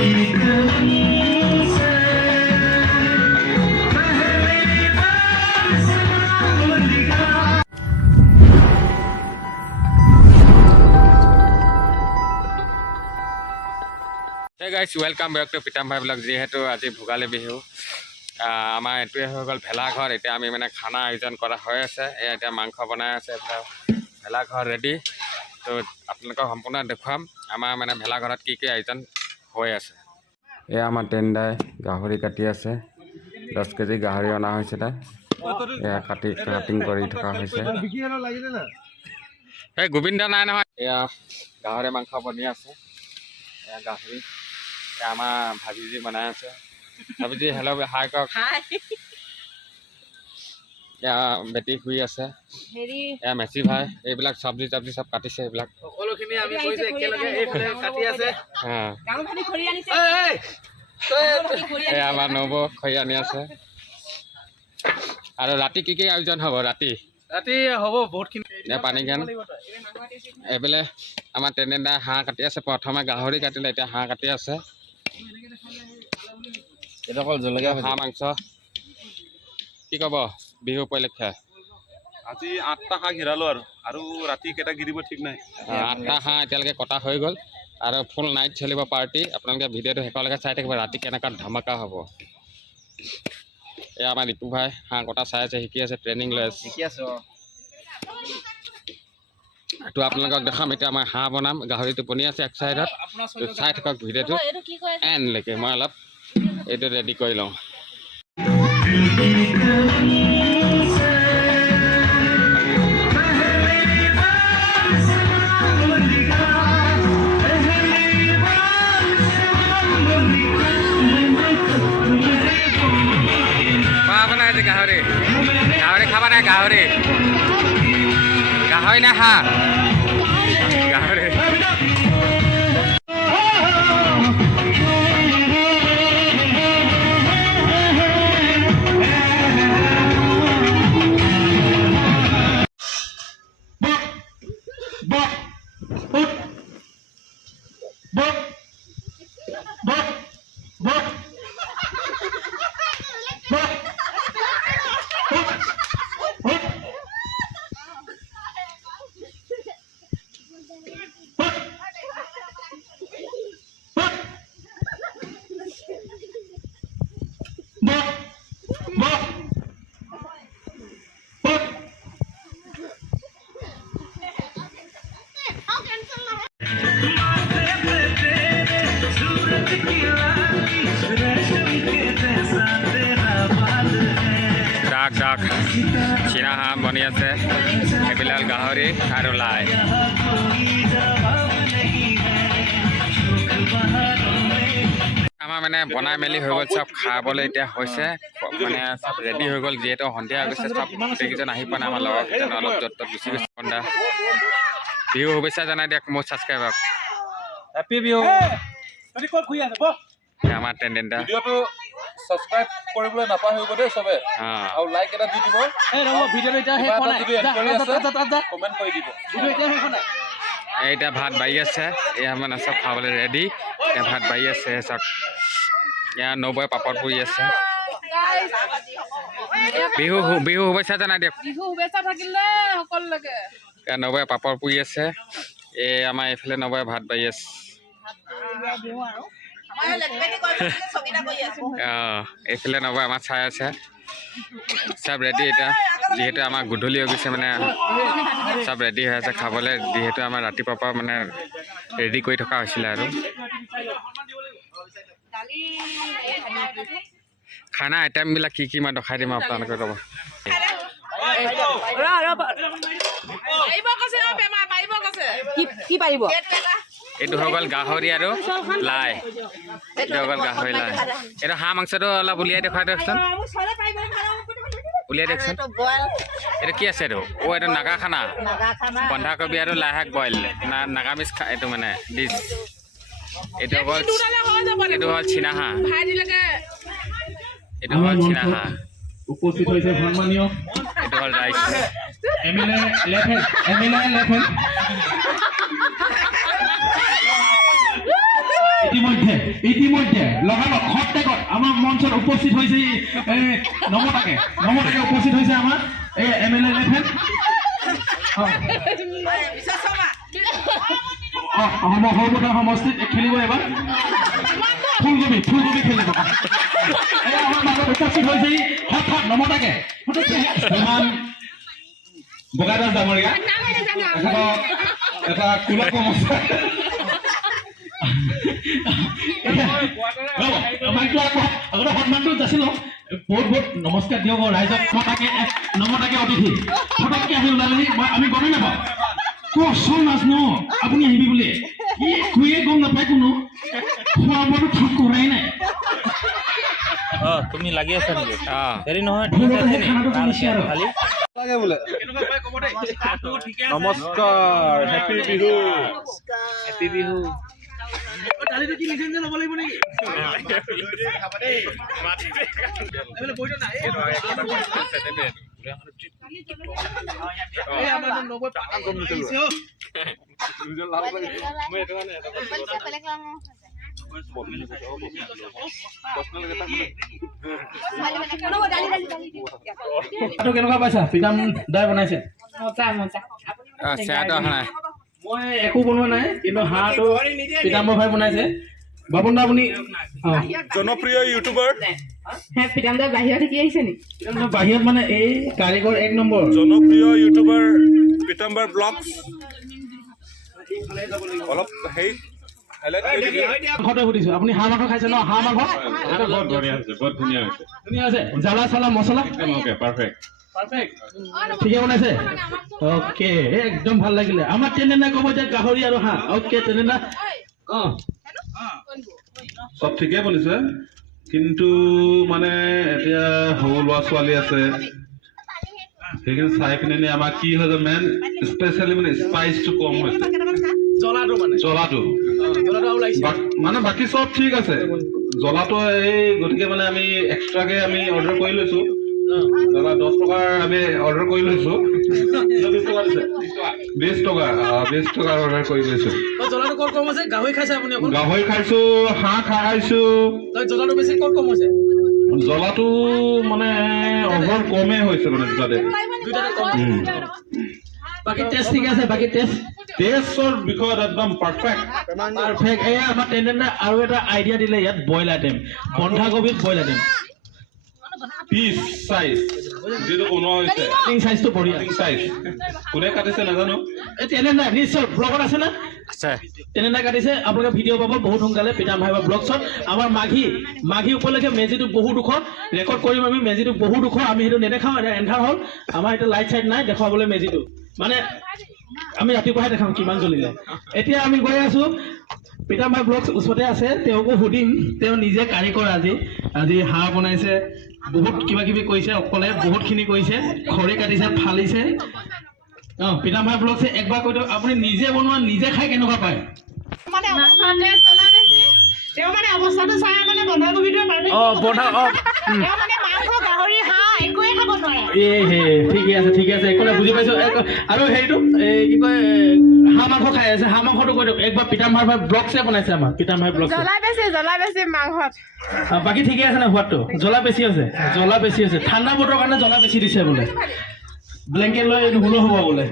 Hey guys, welcome back to Pitam Bhai Vlog. যেহেতু আজি ভোগালী বিহু আমাৰ এটোৱে হৈ গ'ল ভেলাঘৰ। এতিয়া আমি মানে খানা আয়োজন কৰা হৈ আছে। এতিয়া মাংস বনাই আছে, ভেলাঘৰ ৰেডি। তো আপোনালোকক সম্পূৰ্ণ দেখুৱাম আমাৰ মানে ভেলাঘৰত কি কি আয়োজন হৈ আছে। এয়া আমাৰ টেণ্ডাই গাহৰি কাটি আছে। 10 কেজি গাহৰি অনা হৈছে তাই। এয়া কাটিং কৰি থকা হৈছে। এই গোবিন্দ নাই নহয়। এয়া গাহৰি মাংস বনি আছে। এয়া গাহৰি আমাৰ ভাবিজি বনাই আছে। ভাবিজি হেল্ল' হাই কওক। এয়া বেটি শুই আছে। এয়া মেচি ভাই এইবিলাক চব্জি চব কাটিছে। এইবিলাক সকলোখিনি আমি কৈছে একেলগে এইফালে কাটি আছে। এয়া আমাৰ নব খৰি আনি আছে। আৰু ৰাতি কি আয়োজন হ'ব? ৰাতি হ'ব বহুতখিনি পানী কেন। এইফালে আমাৰ তেনেদা হাঁহ কাটি আছে। প্ৰথমে গাহৰি কাটিলে, এতিয়া হাঁহ কাটি আছে। এটা অকল জলকীয়া হাঁহ মাংস। কি ক'ব বিহু উপলক্ষে? আজি 8টা হাঁহ ঘিৰালো আৰু ৰাতি কেইটা ঘিৰিব ঠিক নাই। 8টা হাঁহ এতিয়ালৈকে কটা হৈ গ'ল আৰু ফুল নাইট চলিব পাৰ্টি। আপোনালোকে ভিডিঅ'টো শেষলৈকে চাই থাকিব। ৰাতি কেনেকুৱা ধমাকা হ'ব। এয়া আমাৰ দীপু ভাই হাঁহ কটা চাই আছে, শিকি আছে, ট্ৰেইনিং লৈ আছে। শিকি আছো। তো আপোনালোকক দেখাম এতিয়া আমাৰ হাঁহ বনাম। গাহৰি টোপনি আছে এক চাইডত। চাই থাকক ভিডিঅ'টো এণ্ডলৈকে। মই অলপ এইটো ৰেডি কৰি লওঁ। বনাইছে গাহৰি খাবা নাই? গাহৰি না হাঁহ? গাহৰি ডাক চীনা হাঁহ বনি আছে। এইবিলাক গাহৰি আৰু লাই। আমাৰ মানে বনাই মেলি হৈ গ'ল, চব খাবলৈ এতিয়া হৈছে। মানে চব ৰেডি হৈ গ'ল। যিহেতু সন্ধিয়া হৈ গৈছে, চব গোটেইকেইজন আহি পোৱা নাই। আমাৰ লগৰকেইজন অলপ য'ত ত'ত গুচি গৈছে। সন্ধ্যা বিহু শুভেচ্ছা জনাই দিয়ক মোৰ ছাবস্ক্ৰাইবাৰক। হেপী বিহু। আমাৰ টেণ্ডেণ্টা সাবস্ক্ৰাইব কৰিবলৈ নাপাহৰিব দেই চবে। আৰু লাইক এটা দি দিব। কমেন্ট কৰি দিব। এতিয়া ভাত বাঢ়ি আছে। এয়া মানে চব খাবলৈ ৰেডি। এতিয়া ভাত বাঢ়ি আছে চব। এয়া নবৌয়ে পাপৰ পুৰি আছে। বিহু শুভেচ্ছা জনাই দিয়ক। এয়া নবৌয়ে পাপৰ পুৰি আছে। আমাৰ এইফালে নবৌয়ে ভাত বাঢ়ি আছে। এইফালে নবৌয়ে আমাৰ চাই আছে। চব ৰেডি এতিয়া। যিহেতু আমাৰ গধূলি হৈ গৈছে, মানে চব ৰেডি হৈ আছে খাবলৈ। যিহেতু আমাৰ ৰাতিপুৱাৰ পৰা মানে ৰেডি কৰি থকা হৈছিলে। আৰু খানা আইটেমবিলাক কি মই দেখাই দিম আপোনালোকে। ৰ'ব এইটো হৈ গ'ল গাহৰি আৰু লাই। এইটো হৈ গ'ল গাহৰি লাই। এইটো হাঁহ মাংসটো অলপ উলিয়াই দেখুৱাই দিয়কচোন। উলিয়াই দিয়কচোন। এইটো কি আছে? এইটো নাগা খানা। বন্ধাকবি আৰু লাই শাক বইল। নাগামিজ এইটো মানে ডিছ। এইটো হ'ল চীনা হাঁহ। এইটো হ'ল চীনা হাঁহ। উপস্থিত হৈছে সন্মানীয় এইটো হ'ল ৰাইচ। ইতিমধ্যে লগাব খটেকত আমাৰ মঞ্চত উপস্থিত হৈছে নমতাকে উপস্থিত হৈছে আমাৰ এই MLA লেফেন সৰ্বদা সমষ্টিত খেলিব এবাৰ ফুলকবি খেলিব আমাৰ মাজত উপস্থিত হৈছে হঠাৎ নমতাকে ইমান বগাদাস ডাঙৰীয়া এটা কুলা কমচা সন্মানটো যাচিল বহুত নমস্কাৰ দিয়ক ৰাইজক নমতাকে অতিথি ফটককে আহি ওলালেহি আমি গমেই নাপাওঁ কচোন নাচ ন আপুনি আহিবি বুলি খুয়ে গম নাপায় কোনো খোৱা বোৱাটো ঠিক কৰাই নাই তুমি লাগি আছা নেকি হেৰি নহয় নমস্কাৰ হেপী বিহু কেনেকুৱা পাইছা পিতাম দাই বনাইছে মই একো বনোৱা নাই কিন্তু হাঁহটো পিতাম্বৰ ভাই বনাইছে বাবুন দা আপুনি জনপ্ৰিয় ইউটিউবাৰ বাহিৰত মানে এই কাৰিকৰ 1 নম্বৰ জনপ্ৰিয় ইউটিউবাৰ পিতাম্বৰ ব্লগছ অলপ হেৰি সুধিছো আপুনি হাঁহ মাংস খাইছে ন হাঁহ মাংস বহুত ধুনীয়া হৈছে বহুত ধুনীয়া হৈছে ধুনীয়া আছে জ্বালা চালা মছলা অ'কে পাৰফেক্ট ঠিকে বনাইছে অ'কে একদম ভাল লাগিলে আমাৰ তেনেনা ক'ব যে গাহৰি আৰু হাঁহ অ'কে তেনেনা চব ঠিকেই বনিছে কিন্তু মানে এতিয়া সৰু ল'ৰা ছোৱালী আছে সেইখিনি চাই পিনে আমাৰ কি হৈছে মেইন স্পেচিয়েলি মানে স্পাইচটো কম হৈছে জ্বলাটো মানে বাকী চব ঠিক আছে জ্বলাটো এই গতিকে মানে আমি এক্সট্ৰাকে আমি অৰ্ডাৰ কৰি লৈছো দাদা 10 টকাৰ আমি অৰ্ডাৰ কৰি লৈছো 20 টকা দিছে 20 টকাৰ অৰ্ডাৰ কৰি লৈছো জ্বলাটো ক'ত কম আছে গাহৰি খাইছে আপুনি গাহৰি খাইছো হাঁহ খাইছো জ্বলাটো বেছি ক'ত কম আছে জ্বলাটো মানে অভাৰ কমেই হৈছে মানে দুটাতে বাকি টেষ্ট ঠিক আছে বাকি টেষ্টৰ বিষয়ত একদম পাৰফেক্ট এয়া আমাৰ তেনেনা আৰু এটা আইডিয়া দিলে ইয়াত বইল আইটেম বন্ধাকবিত বইল আইটেম পিচ সাইজ যেটো বনোৱা হৈছে সাইজটো বঢ়িয়া সাইজ কোনে কাটিছে নাজানো তেনেনা নিশ্চয় ব্লগত আছে না তেনেনা কাটিছে আপোনালোকে ভিডিঅ' পাব বহুত সোনকালে পিতাম ভাই ব্লগছত আমাৰ মাঘী উপলক্ষে মেজিটো বহুত ওখ ৰেকৰ্ড কৰিম আমি মেজিটো বহুত ওখ আমি সেইটো নেদেখাওঁ এটা এন্ধাৰ হ'ল আমাৰ এটা লাইট চাইট নাই দেখুৱাবলৈ মেজিটো মানে আমি ৰাতিপুৱাহে দেখাম কিমান জ্বলিলে এতিয়া আমি গৈ আছো পিতাম ভাই ব্লগছ ওচৰতে আছে তেওঁকো সুধিম তেওঁ নিজে কাৰিকৰ আজি হাঁহ বনাইছে বহুত কিবা কিবি কৰিছে অকলে বহুতখিনি কৰিছে খৰি কাটিছে ফালিছে পিতাম ভাই ব্লগছে একবাৰ কৈ দিয়ক আপুনি নিজে বনোৱা নিজে খাই কেনেকুৱা পায় অৱস্থাটো চাই মানে বন্ধাকবিটো ঠিকে আছে একো নাই বুজি পাইছো আৰু হেৰিটো কি কয় হাঁহ মাংস খাই আছে হাঁহ মাংসটো কৈ দিয়ক একবাৰ পিতাম ভাই ব্লগছে বনাইছে আমাৰ পিতাম ভাই ব্লগ জ্বলা বেছি মাংসত বাকী ঠিকে আছে না সোৱাদটো জ্বলা বেছি আছে ঠাণ্ডা বতৰৰ কাৰণে জ্বলা বেছি দিছে বোলে ব্লেংকেট লৈ নুশুনো হ'ব বোলে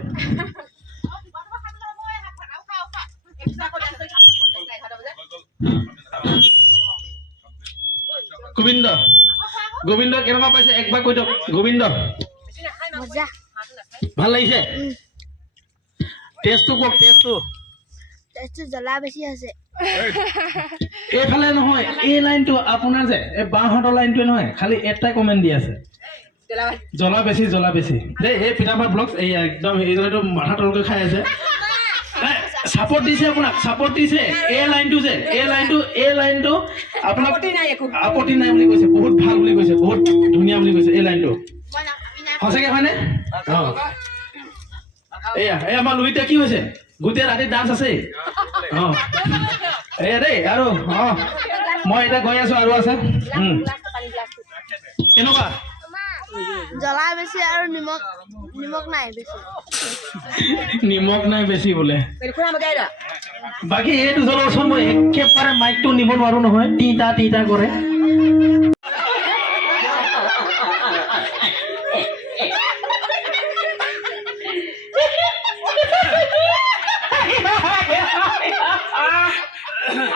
গোবিন্দ কেনেকুৱা পাইছে একবাৰ কৈ দিয়ক গোবিন্দ ভাল লাগিছে টেষ্টটো কওক টেষ্টটো জ্বলা বেছি আছে এইফালে নহয় এই লাইনটো আপোনাৰ যে এই বাঁহতৰ লাইনটোৱে নহয় খালি এটাই কমেণ্ট দি আছে জ্বলা বেছি দেই এই পিতামাৰ ব্লগ এই একদম এইজনেতো মাথা তলকৈ খাই আছে সাপোর্ট দিছে আপোনাক সাপোর্ট দিছে এই লাইনটো আপোনাক আপত্তি নাই বুলি কৈছে বহুত ভাল বুলি কৈছে বহুত ধুনীয়া বুলি কৈছে এই লাইনটো সঁচাকে হয়নে এয়া এই আমাৰ লুইতে কি হৈছে গোটেই ৰাতি ডান্স আছে এয়া দেই আৰু মই এতিয়া গৈ আছো আৰু আছে কেনেকুৱা জ্বলা বেছি আৰু নিমখ নাই বেছি নিমখ নাই বেছি বোলে বাকী এই দুজনৰ ওচৰত মই একেবাৰে মাইকটো নিব নোৱাৰো নহয় তিতা কৰে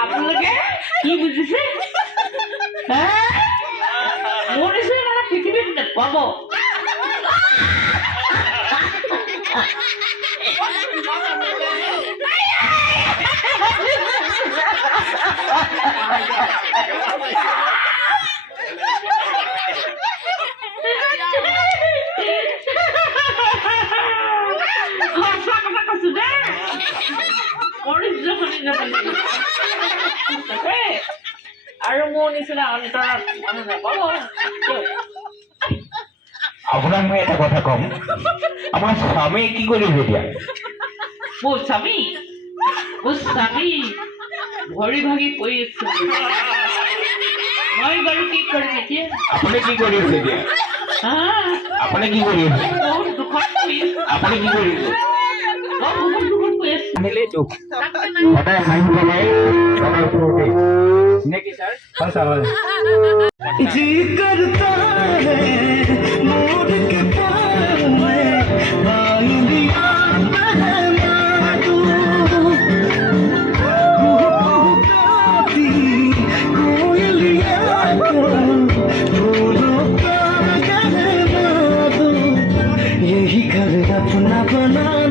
আপোনালোকে কি বুজিছে মোৰ নিচিনা মানে পৃথিৱীত নেপাব আৰু মোৰ নিচিনা অন্তৰত মানুহ নাপাব আপোনাক মই এটা কথা কম আমাৰ স্বামী কি কৰিব এতিয়া মোৰ স্বামী ভৰি ভাগি পৰি আছে মই বাৰু কি কৰিম এতিয়া আপুনি কি কৰি আছে এতিয়া আপুনি কি কৰি আছে বহুত দুখত পৰি আপুনি কি কৰি আছে বহুত দুখত পৰি আছে আহিলেই দুখ সদায় হাঁহি পেলাই সদায় ওচৰতে নে কি ছাৰ হয় ছাৰ হয় जी करता है मोड़ के पार में आलूलिया बहना तू गाती कोयलिया को फूलों का गहना तू यही घर अपना बना